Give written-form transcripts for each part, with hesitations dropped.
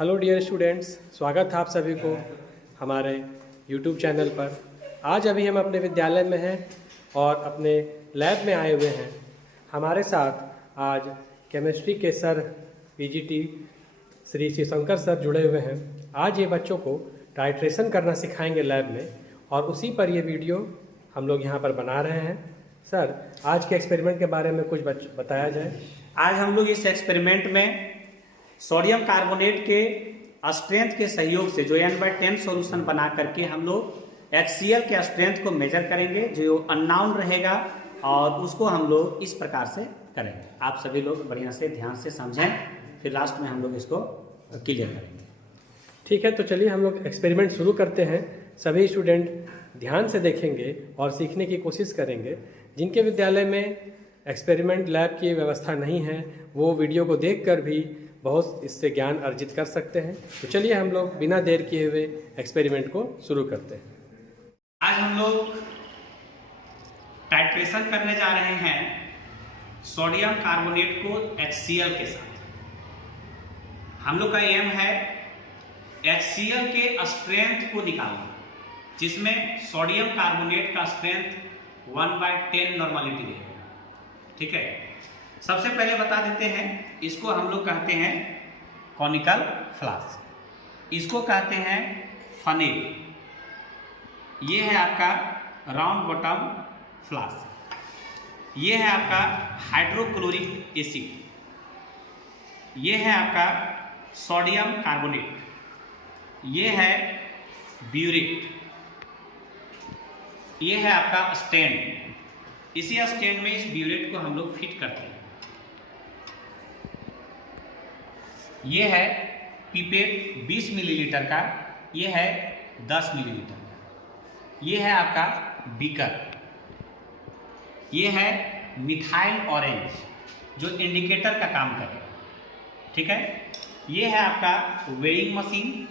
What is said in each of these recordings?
Hello dear students, स्वागत है आप सभी को हमारे यूट्यूब चैनल पर। आज अभी हम अपने विद्यालय में हैं और अपने लैब में आए हुए हैं। हमारे साथ आज केमिस्ट्री के sir PGT Shri Shivshankar sir जुड़े हुए हैं। आज ये बच्चों को टाइट्रेशन करना सिखाएंगे लैब में, और उसी पर ये वीडियो हम लोग यहाँ पर बना रहे हैं। सर, आज के एक्सपेरिमेंट के बारे में कुछ बताया जाए। आज हम लोग इस एक्सपेरिमेंट में सोडियम कार्बोनेट के स्ट्रेंथ के सहयोग से जो N/10 सॉल्यूशन बना करके हम लोग HCl के स्ट्रेंथ को मेजर करेंगे, जो अननोन रहेगा, और उसको हम लोग इस प्रकार से करेंगे। आप सभी लोग बढ़िया से ध्यान से समझें, फिर लास्ट में हम लोग इसको क्लियर करेंगे। ठीक है, तो चलिए हम लोग एक्सपेरिमेंट शुरू करते हैं। सभी स्टूडेंट ध्यान से देखेंगे और सीखने की कोशिश करेंगे। जिनके विद्यालय में एक्सपेरिमेंट लैब की व्यवस्था नहीं है, वो वीडियो को देखकर भी बहुत इससे ज्ञान अर्जित कर सकते हैं। तो चलिए हम लोग बिना देर किए हुए एक्सपेरिमेंट को शुरू करते हैं। आज हम लोग टाइट्रेशन करने जा रहे हैं सोडियम कार्बोनेट को HCl के साथ। हम लोग का एम है HCl के स्ट्रेंथ को निकालना, जिसमें सोडियम कार्बोनेट का स्ट्रेंथ 1/10 नॉर्मलिटी रहेगा। ठीक है, सबसे पहले बता देते हैं, इसको हम लोग कहते हैं कॉनिकल फ्लास्क, इसको कहते हैं फनेल, ये है आपका राउंड बॉटम फ्लास्क, ये है आपका हाइड्रोक्लोरिक एसिड, ये है आपका सोडियम कार्बोनेट, ये है ब्यूरेट, ये है आपका स्टैंड। इसी स्टैंड में इस ब्यूरेट को हम लोग फिट करते हैं। ये है पिपेट 20 मिलीलीटर का, ये है 10 मिलीलीटर का, ये है आपका बीकर, ये है मिथाइल ऑरेंज जो इंडिकेटर का काम करेगा। ठीक है, ये है आपका वेइंग मशीन,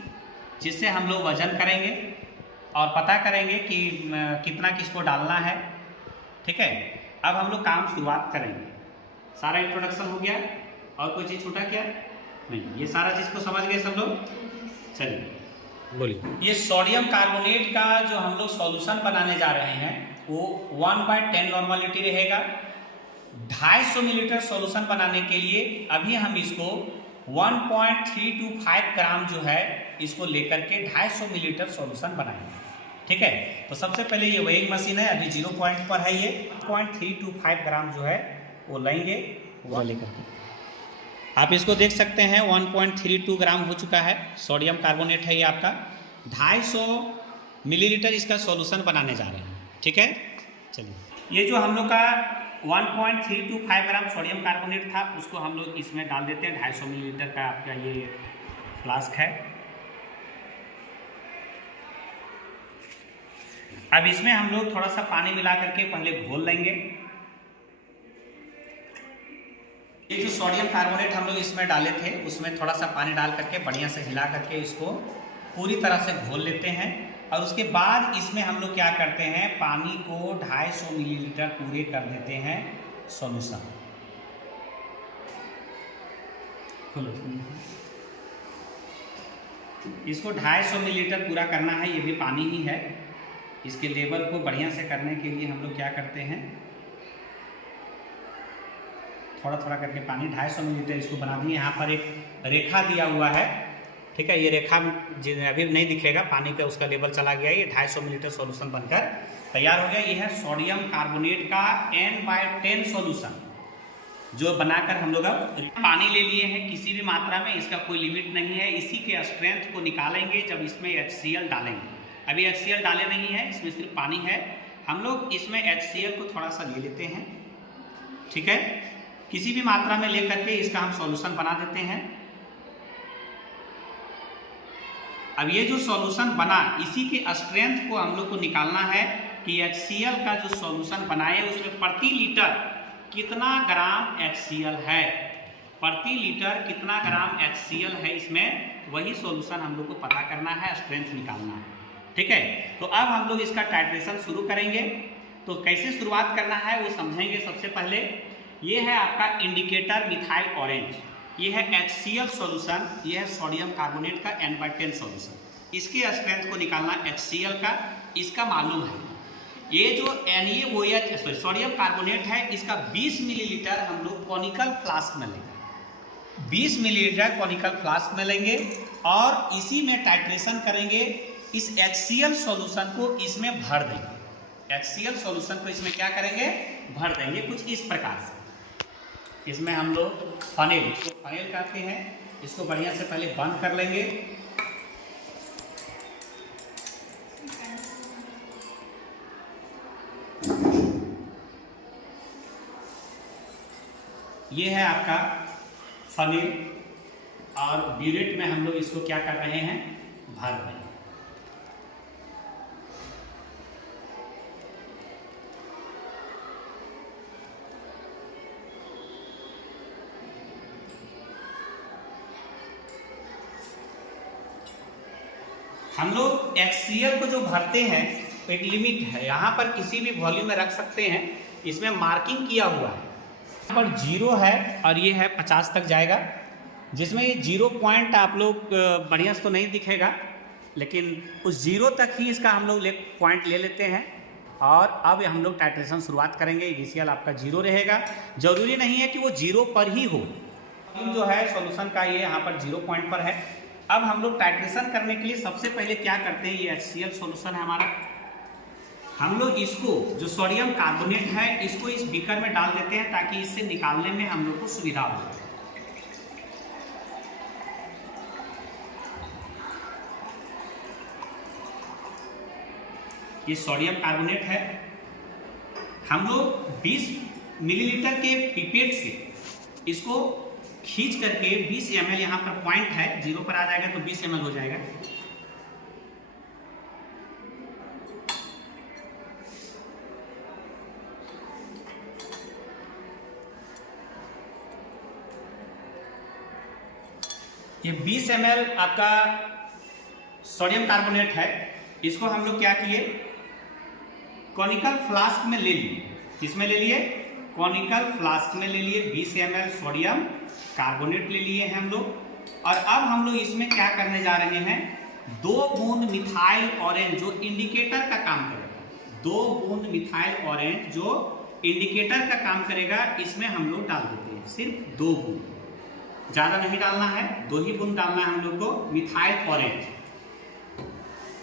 जिससे हम लोग वजन करेंगे और पता करेंगे कि कितना किसको डालना है। ठीक है, अब हम लोग काम शुरुआत करेंगे। सारा इंट्रोडक्शन हो गया, और कोई चीज़ छूटा क्या? नहीं, ये सारा चीज़ को समझ गए सब लोग। चलिए बोलिए। ये सोडियम कार्बोनेट का जो हम लोग सॉल्यूशन बनाने जा रहे हैं वो 1/10 नॉर्मलिटी रहेगा। 250 मिलीलीटर सॉल्यूशन बनाने के लिए अभी हम इसको 1.325 ग्राम जो है इसको लेकर के 250 मिलीलीटर सॉल्यूशन बनाएंगे। ठीक है, तो सबसे पहले ये वेइंग मशीन है, अभी 0 पॉइंट पर है। ये 1.325 ग्राम जो है वो लेंगे, वो लेकर के आप इसको देख सकते हैं 1.32 ग्राम हो चुका है। सोडियम कार्बोनेट है ये आपका। 250 मिलीलीटर इसका सॉल्यूशन बनाने जा रहे हैं। ठीक है, चलिए ये जो हम लोग का 1.325 ग्राम सोडियम कार्बोनेट था, उसको हम लोग इसमें डाल देते हैं। 250 मिलीलीटर का आपका ये फ्लास्क है। अब इसमें हम लोग थोड़ा सा पानी मिला करके पहले घोल लेंगे। ये जो सोडियम कार्बोनेट हम लोग इसमें डाले थे, उसमें थोड़ा सा पानी डाल करके बढ़िया से हिला करके इसको पूरी तरह से घोल लेते हैं। और उसके बाद इसमें हम लोग क्या करते हैं, पानी को 250 मिलीलीटर पूरे कर देते हैं सॉल्यूशन। इसको 250 मिलीलीटर पूरा करना है, ये भी पानी ही है। इसके लेवल को बढ़िया से करने के लिए हम लोग क्या करते हैं, थोड़ा थोड़ा करके पानी 250 मिलीलीटर इसको बना दिए। यहाँ पर एक रेखा दिया हुआ है। ठीक है, ये रेखा अभी नहीं दिखेगा, पानी का उसका लेवल चला गया। ये 250 मिलीलीटर सॉल्यूशन बनकर तैयार हो गया। ये है सोडियम कार्बोनेट का N/10 सॉल्यूशन, जो बनाकर हम लोग अब पानी ले लिए हैं किसी भी मात्रा में, इसका कोई लिमिट नहीं है। इसी के स्ट्रेंथ को निकालेंगे जब इसमें HCl डालेंगे। अभी HCl डाले नहीं है, इसमें सिर्फ पानी है। हम लोग इसमें HCl को थोड़ा सा ले लेते हैं। ठीक है, किसी भी मात्रा में लेकर के इसका हम सॉल्यूशन बना देते हैं। अब ये जो सॉल्यूशन बना, इसी के स्ट्रेंथ को हम लोग को निकालना है कि HCl का जो सॉल्यूशन बनाए उसमें प्रति लीटर कितना ग्राम HCl है, प्रति लीटर कितना ग्राम HCl है इसमें, वही सॉल्यूशन हम लोग को पता करना है, स्ट्रेंथ निकालना है। ठीक है, तो अब हम लोग इसका टाइट्रेशन शुरू करेंगे। तो कैसे शुरुआत करना है वो समझेंगे। सबसे पहले ये है आपका इंडिकेटर मिथाइल ऑरेंज, ये है HCl सॉल्यूशन, ये है सोडियम कार्बोनेट का N/10 सॉल्यूशन। इसके स्ट्रेंथ को निकालना HCl का, इसका मालूम है। ये जो NaOH सोडियम कार्बोनेट है, इसका 20 मिलीलीटर हम लोग कॉनिकल फ्लास्क में लेंगे। 20 मिलीलीटर कॉनिकल फ्लास्क में लेंगे और इसी में टाइट्रेशन करेंगे। इस HCl सॉल्यूशन को इसमें भर देंगे। HCl सॉल्यूशन को इसमें क्या करेंगे, भर देंगे कुछ इस प्रकार से। इसमें हम लोग फनेल, इसको फनेल कहते हैं, इसको बढ़िया से पहले बंद कर लेंगे। ये है आपका फनेल और ब्यूरेट में हम लोग इसको क्या कर रहे हैं, भर रहे हैं। हम लोग HCl को जो भरते हैं तो एक लिमिट है, यहाँ पर किसी भी वॉल्यूम में रख सकते हैं। इसमें मार्किंग किया हुआ है, यहाँ पर 0 है और ये है 50 तक जाएगा, जिसमें ये 0 पॉइंट आप लोग बढ़िया से तो नहीं दिखेगा, लेकिन उस 0 तक ही इसका हम लोग पॉइंट ले लेते हैं। और अब हम लोग टाइट्रेशन शुरुआत करेंगे। इनिशियल आपका 0 रहेगा, जरूरी नहीं है कि वो 0 पर ही हो। जो है सॉल्यूशन का ये यहाँ पर 0 पॉइंट पर है। अब हम लोग टाइट्रेशन करने के लिए सबसे पहले क्या करते हैं, ये HCl सॉल्यूशन है हमारा, हम लोग इसको जो सोडियम कार्बोनेट है इसको इस बीकर में डाल देते हैं ताकि इससे निकालने में हम लोग को सुविधा हो। ये सोडियम कार्बोनेट है। हम लोग 20 मिलीलीटर के पिपेट से इसको खींच करके 20 ml, यहाँ पर पॉइंट है 0 पर आ जाएगा तो 20 ml हो जाएगा। ये 20 ml आपका सोडियम कार्बोनेट है। इसको हम लोग क्या किए, कॉनिकल फ्लास्क में ले लिए। किसमें ले लिए, कॉनिकल फ्लास्क में ले लिए। 20 ml सोडियम कार्बोनेट ले लिए हैं हम लोग। और अब हम लोग इसमें क्या करने जा रहे हैं, 2 बूंद मिथाइल ऑरेंज जो इंडिकेटर का काम करेगा, 2 बूंद मिथाइल ऑरेंज जो इंडिकेटर का काम करेगा, इसमें हम लोग डाल देते हैं। सिर्फ 2 बूंद, ज़्यादा नहीं डालना है, 2 ही बूंद डालना है हम लोग को मिथाइल ऑरेंज।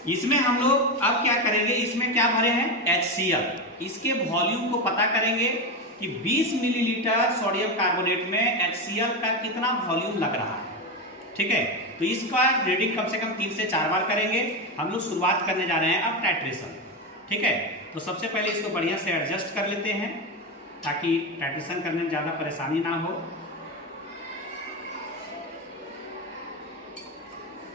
इसमें हम लोग अब क्या करेंगे, इसमें क्या भरे हैं, HCl। इसके वॉल्यूम को पता करेंगे कि 20 मिलीलीटर सोडियम कार्बोनेट में HCl का कितना वॉल्यूम लग रहा है। ठीक है, तो इसका रीडिंग कम से कम 3 से 4 बार करेंगे। हम लोग शुरुआत करने जा रहे हैं अब टाइट्रेशन। ठीक है, तो सबसे पहले इसको बढ़िया से एडजस्ट कर लेते हैं ताकि टाइट्रेशन करने में ज़्यादा परेशानी ना हो।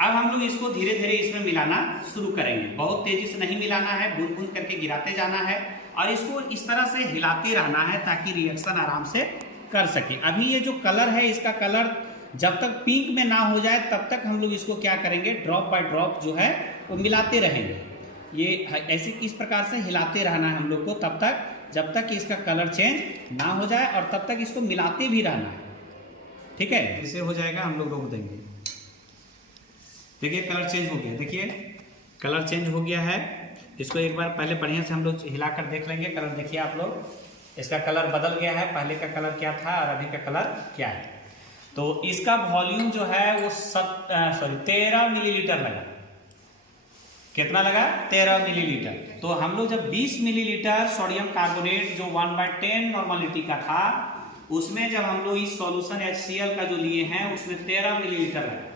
अब हम लोग इसको धीरे धीरे इसमें मिलाना शुरू करेंगे। बहुत तेजी से नहीं मिलाना है, बूंद बूंद करके गिराते जाना है और इसको इस तरह से हिलाते रहना है ताकि रिएक्शन आराम से कर सके। अभी ये जो कलर है, इसका कलर जब तक पिंक में ना हो जाए तब तक हम लोग इसको क्या करेंगे, ड्रॉप बाय ड्रॉप जो है वो मिलाते रहेंगे। ये ऐसे इस प्रकार से हिलाते रहना है हम लोग को तब तक जब तक इसका कलर चेंज ना हो जाए और तब तक इसको मिलाते भी रहना है। ठीक है, इसे हो जाएगा, हम लोग रोक देंगे। देखिए कलर चेंज हो गया, देखिए कलर चेंज हो गया है। इसको एक बार पहले बढ़िया से हम लोग हिलाकर देख लेंगे। कलर देखिए आप लोग, इसका कलर बदल गया है। पहले का कलर क्या था और अभी का कलर क्या है। तो इसका वॉल्यूम जो है वो 13 मिलीलीटर लगा। कितना लगा, 13 मिलीलीटर। तो हम लोग जब 20 मिलीलीटर सोडियम कार्बोनेट जो 1/10 नॉर्मलिटी का था, उसमें जब हम लोग इस सॉल्यूशन HCl का जो लिए हैं उसमें 13 मिलीलीटर लगा।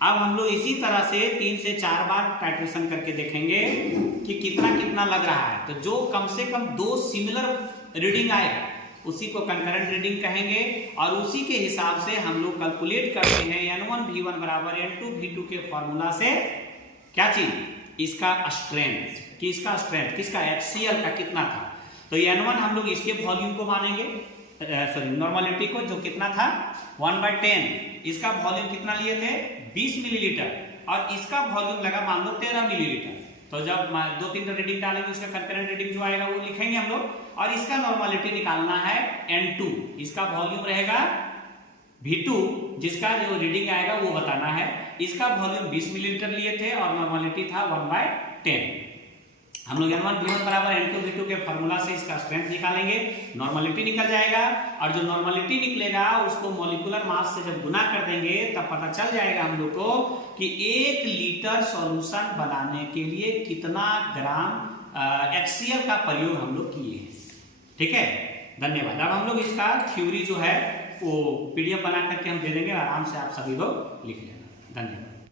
अब हम लोग इसी तरह से 3 से 4 बार टाइट्रेशन करके देखेंगे कि कितना कितना लग रहा है। तो जो कम से कम 2 सिमिलर रीडिंग आएगा उसी को कंकरेंट रीडिंग कहेंगे और उसी के हिसाब से हम लोग कैलकुलेट करते हैं N1V1 बराबर N2V2 के फॉर्मूला से क्या चीज, इसका स्ट्रेंथ। किसका स्ट्रेंथ, किसका, HCl का कितना था। तो N1 हम लोग इसके वॉल्यूम को मानेंगे, सॉरी नॉर्मलिटी को, जो कितना था 1/10। इसका वॉल्यूम कितना लिए थे 20 मिलीलीटर और इसका वॉल्यूम लगा मान लो 13 मिलीलीटर। तो जब 2-3 रीडिंग डालेंगे उसका कंकरेंट रीडिंग जो आएगा वो लिखेंगे हम लोग। और इसका नॉर्मलिटी निकालना है N2, इसका वॉल्यूम रहेगा V2 जिसका जो रीडिंग आएगा वो बताना है। इसका वॉल्यूम 20 मिलीलीटर लिए थे और नॉर्मलिटी था 1/10। हम लोग N1 V1 बराबर N2 V2 के फॉर्मूला से इसका स्ट्रेंथ निकालेंगे, नॉर्मलिटी निकल जाएगा और जो नॉर्मलिटी निकलेगा उसको मॉलिक्यूलर मास से जब गुना कर देंगे तब पता चल जाएगा हम लोग को कि 1 लीटर सॉल्यूशन बनाने के लिए कितना ग्राम HCl का प्रयोग हम लोग किए हैं। ठीक है, धन्यवाद। अब हम लोग इसका थ्योरी जो है वो PDF बना करके हम दे देंगे, आराम से आप सभी लोग लिख लेना। धन्यवाद।